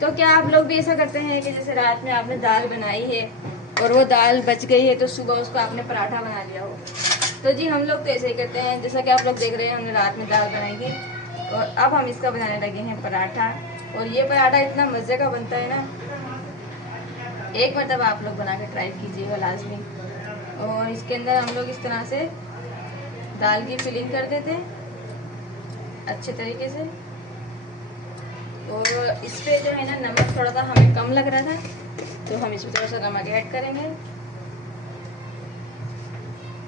तो क्या आप लोग भी ऐसा करते हैं कि जैसे रात में आपने दाल बनाई है और वो दाल बच गई है तो सुबह उसको आपने पराठा बना लिया हो? तो जी हम लोग तो ऐसे ही करते हैं। जैसा कि आप लोग देख रहे हैं, हमने रात में दाल बनाई थी और अब हम इसका बनाने लगे हैं पराठा। और ये पराठा इतना मज़े का बनता है ना, एक मतलब आप लोग बना के ट्राई कीजिएगा लाजमी। और इसके अंदर हम लोग इस तरह से दाल की फिलिंग कर देते हैं अच्छे तरीके से। और इस पे जो है ना, नमक थोड़ा सा हमें कम लग रहा था तो हम इसमें थोड़ा सा नमक ऐड करेंगे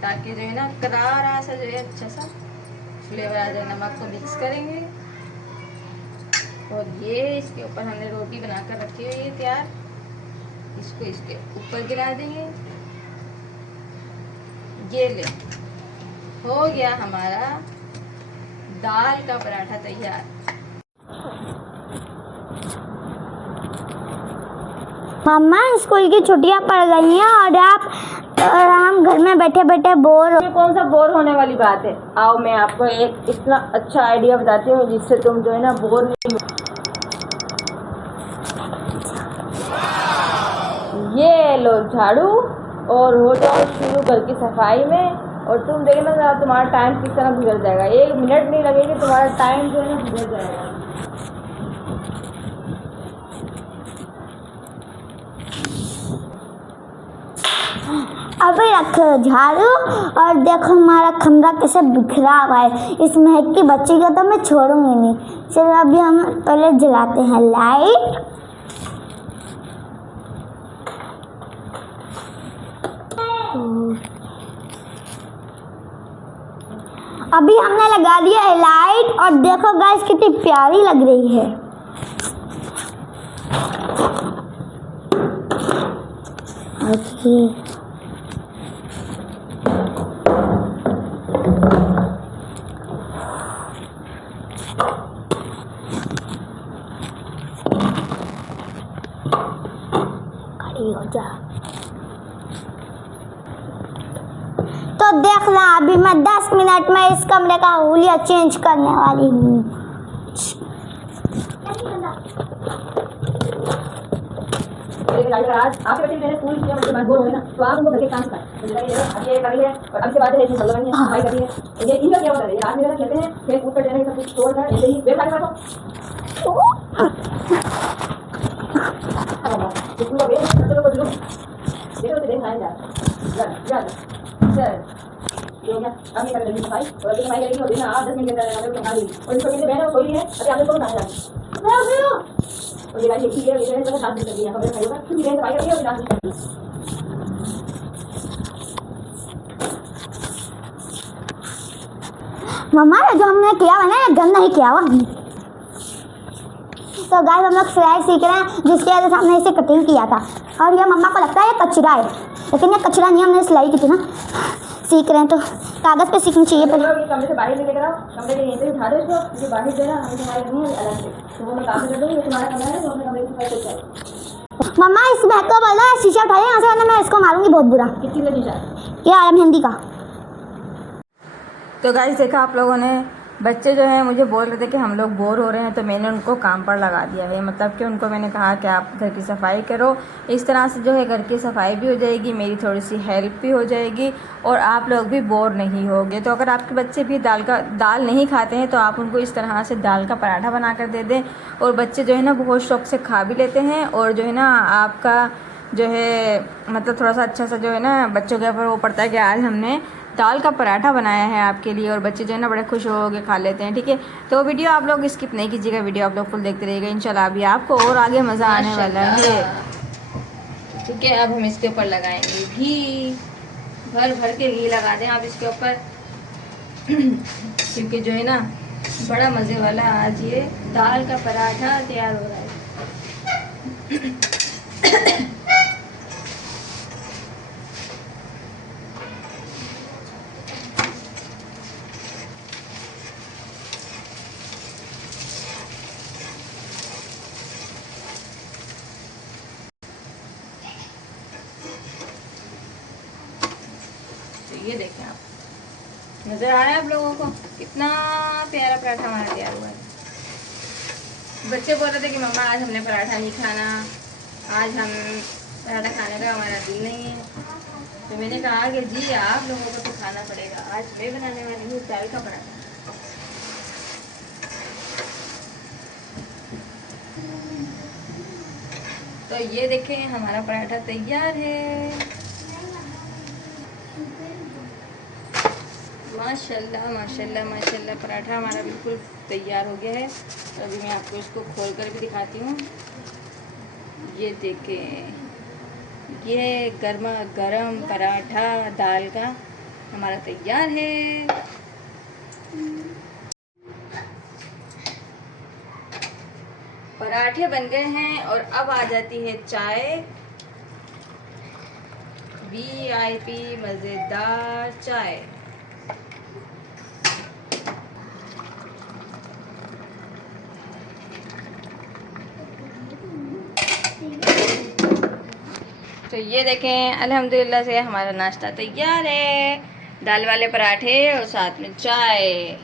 ताकि जो है ना करारा सा जो है अच्छा सा फ्लेवर आ जाए। नमक को मिक्स करेंगे और ये इसके ऊपर हमने रोटी बनाकर रखी हुई है तैयार, इसको इसके ऊपर गिरा देंगे। ये ले, हो गया हमारा दाल का पराठा तैयार। मम्मा स्कूल की छुट्टियां पड़ गई हैं और हम घर में बैठे बैठे बोर हो। कौन सा बोर होने वाली बात है? आओ मैं आपको एक इतना अच्छा आइडिया बताती हूँ जिससे तुम जो है ना बोर नहीं। ये लो झाड़ू और हो जाओ शुरू घर की सफाई में, और तुम देखना तुम्हारा टाइम किस तरह गुजर जाएगा। 1 मिनट नहीं लगेगी, तुम्हारा टाइम जो है ना गुजर जाएगा। अभी रखो झाड़ू और देखो हमारा कमरा कैसे बिखरा हुआ है। इस महक की बच्ची को तो मैं छोड़ूंगी नहीं। चलो अभी हम पहले जलाते हैं लाइट। अभी हमने लगा दिया है लाइट और देखो गाइस कितनी प्यारी लग रही है। ओके हो जा। तो देखना अभी मैं 10 मिनट में इस कमरे का हुलिया चेंज करने वाली हूँ। आज आपके बच्चे मैंने स्कूल किया मतलब बोल रहे ना, तो आप उनको घर के काम सिखाएं। अब ये कर लिया और अब के बाद है इसमें सलवार सफाई कर दिए। ये इनका क्या होता है? रात में खेलते हैं, फिर ऊपर जाने सब कुछ छोड़ कर ऐसे ही वेब लाइट रखो। स्कूल का वेब चलो को जरूर देखो तो देखा है जा सर ये हो गया। अब ये कर लेंगे सफाई और अभी सफाई करेंगे और दिन 8-10 मिनट के अंदर खा ली और इसको कहते बहन खोली है। अभी आप लोग कौन खाएगा? और ये गाड़ी ठीक है, ये तो साथ कर दिया खबर खाएगा क्योंकि बहन सफाई करती है और डांस। मम्मा जो हमने किया है ना ये गंदा ही किया हुआ। तो गाइस हम लोग सिलाई सीख रहे हैं जिसकी वजह से हमने इसे कटिंग किया था और ये मम्मा को लगता है ये कचरा है, लेकिन ये कचरा नहीं, हमने सिलाई की थी ना। सीख रहे हैं तो कागज़ पे सीखनी चाहिए पहले। कमरे से बाहर लेकर आओ, कमरे के यहीं से उठा दो इसको, ये बाहर देना हमें तुम्हारे रूम में अलग से, तो वो मैं काम कर दूँगी। तुम्हारा कमरा है तो अपने कमरे की सफाई करके मम्मा इस बैग को बोलो शीशा उठाइए यहाँ से, वरना मैं इसको मारूंगी बहुत बुरा। कितनी का शीशा? ये आया मेहंदी का। तो गाइस देखा आप लोगों ने, बच्चे जो हैं मुझे बोल रहे थे कि हम लोग बोर हो रहे हैं, तो मैंने उनको काम पर लगा दिया है। मतलब कि उनको मैंने कहा कि आप घर की सफाई करो। इस तरह से जो है घर की सफाई भी हो जाएगी, मेरी थोड़ी सी हेल्प भी हो जाएगी और आप लोग भी बोर नहीं होगे। तो अगर आपके बच्चे भी दाल नहीं खाते हैं तो आप उनको इस तरह से दाल का पराठा बना कर दे दें और बच्चे जो है ना बहुत शौक़ से खा भी लेते हैं। और जो है ना आपका जो है मतलब थोड़ा सा अच्छा सा जो है ना बच्चों के ऊपर वो पड़ता है कि आज हमने दाल का पराठा बनाया है आपके लिए, और बच्चे जो है ना बड़े खुश हो के खा लेते हैं। ठीक है, तो वीडियो आप लोग स्किप नहीं कीजिएगा, वीडियो आप लोग फुल देखते रहिएगा। इंशाल्लाह अभी आपको और आगे मज़ा आने वाला है। ठीक है, अब हम इसके ऊपर लगाएंगे घी, भर भर के घी लगा दें आप इसके ऊपर क्योंकि जो है ना बड़ा मज़े वाला आज ये दाल का पराठा तैयार हो रहा है। ये देखें आप, नज़र आ रहा है आप लोगों को कितना प्यारा पराठा हमारा तैयार हुआ है। बच्चे बोल रहे थे कि मम्मा आज हमने पराठा नहीं खाना, आज हम पराठा खाने का हमारा दिल नहीं है। तो मैंने कहा कि जी आप लोगों को तो खाना पड़ेगा, आज मैं बनाने वाली हूँ दाल का पराठा। तो ये देखें हमारा पराठा तैयार है। माशाल्लाह माशाल्लाह माशाल्लाह, पराठा हमारा बिल्कुल तैयार हो गया है। तो अभी मैं आपको इसको खोल कर भी दिखाती हूँ। ये देखें, ये गर्मा गरम पराठा दाल का हमारा तैयार है। पराठे बन गए हैं और अब आ जाती है चाय, VIP मज़ेदार चाय। तो ये देखें अल्हम्दुलिल्लाह से हमारा नाश्ता तैयार है, दाल वाले पराठे और साथ में चाय।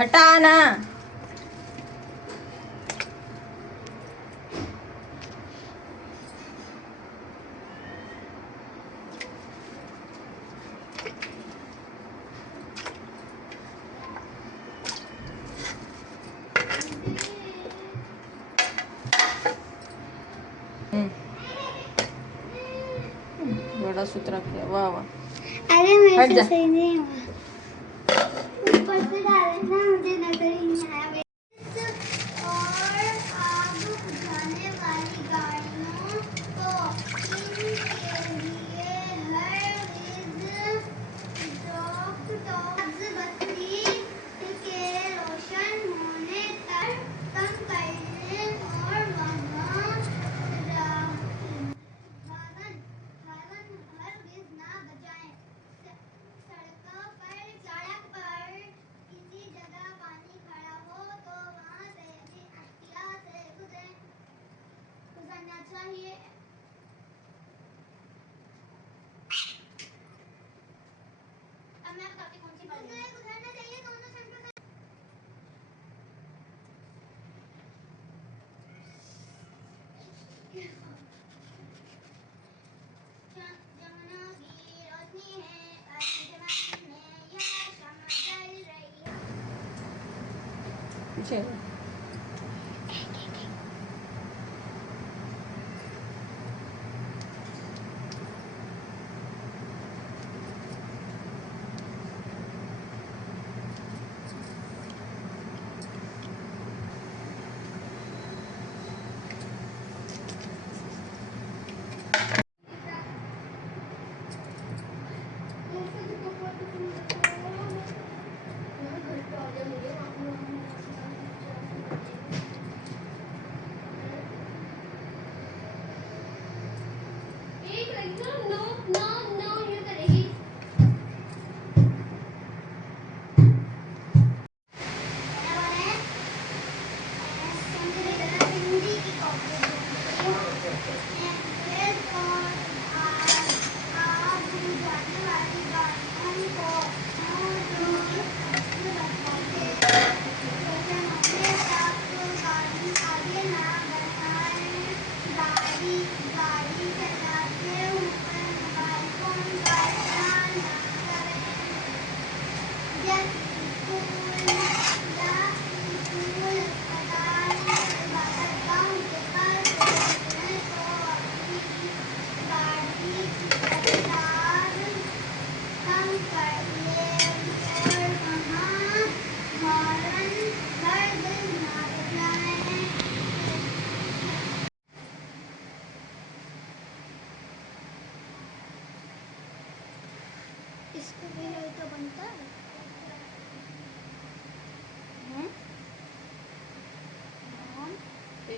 हटाना। बड़ा सुथरा किया, वाह वाह। अरे हट मेरे जा। से सही नहीं हुआ, ऊपर से डाले ना, मुझे नजर ही नहीं आया। और आग बुझाने वाली गाड़ियों को इनके लिए हर बत्ती के रोशन होने तक कम करने और हरगिज़ ना बजाएं। सड़क पर किसी जगह पानी खड़ा हो तो वहां से भी एहतियात से गुजरना चाहिए। अब मैं बताती कौन सी बात है। गुजरना चाहिए दोनों सड़कों से। जमुना की रोशनी है, आसमान में यह शम्मा जल रही है। पीछे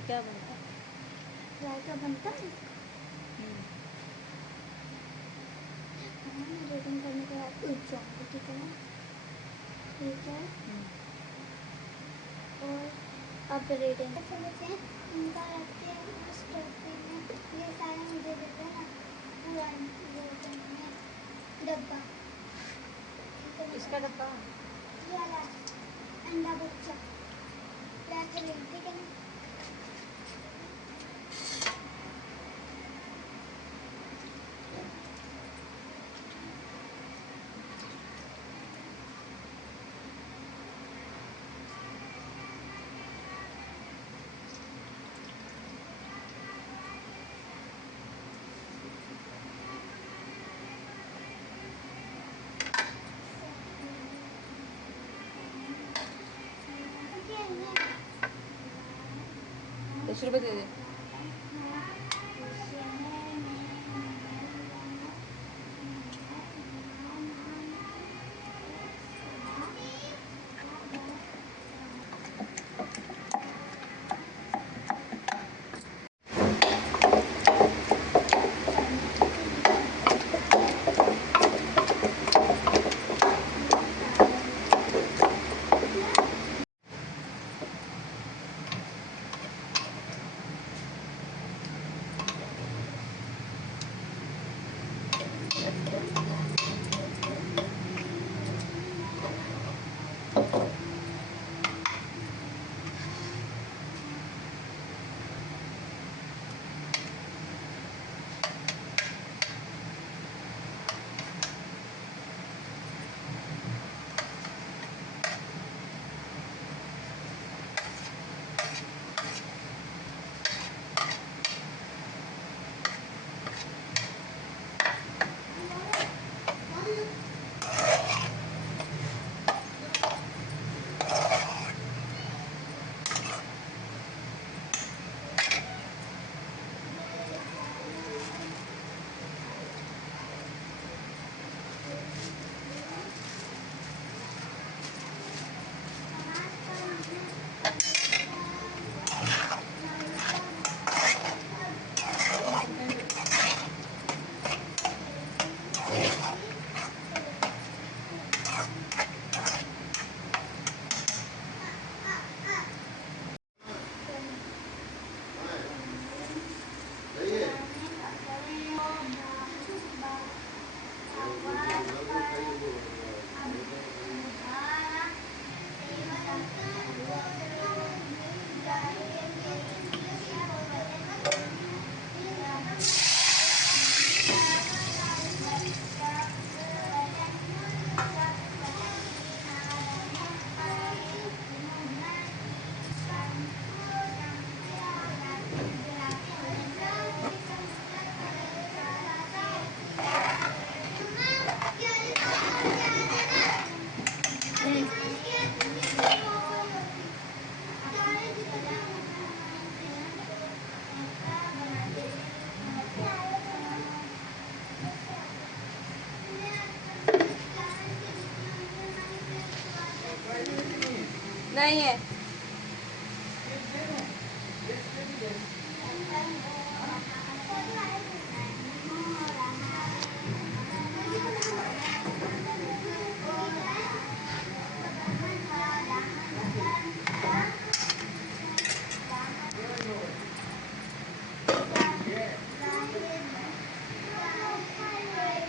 क्या बनता है? रायता बनता है। रेटिंग करने के बाद उठ जाऊंगी, ठीक है ना? ठीक है। और अब रेटिंग समझते हैं उनका रखते हैं स्टोव में, ये सारा मुझे देते हैं ना पूरा वो में डब्बा। इसका डब्बा ये वाला अंडा बुच्चा पैक करें, ठीक है ना? ₹10 दे दे। नहीं है।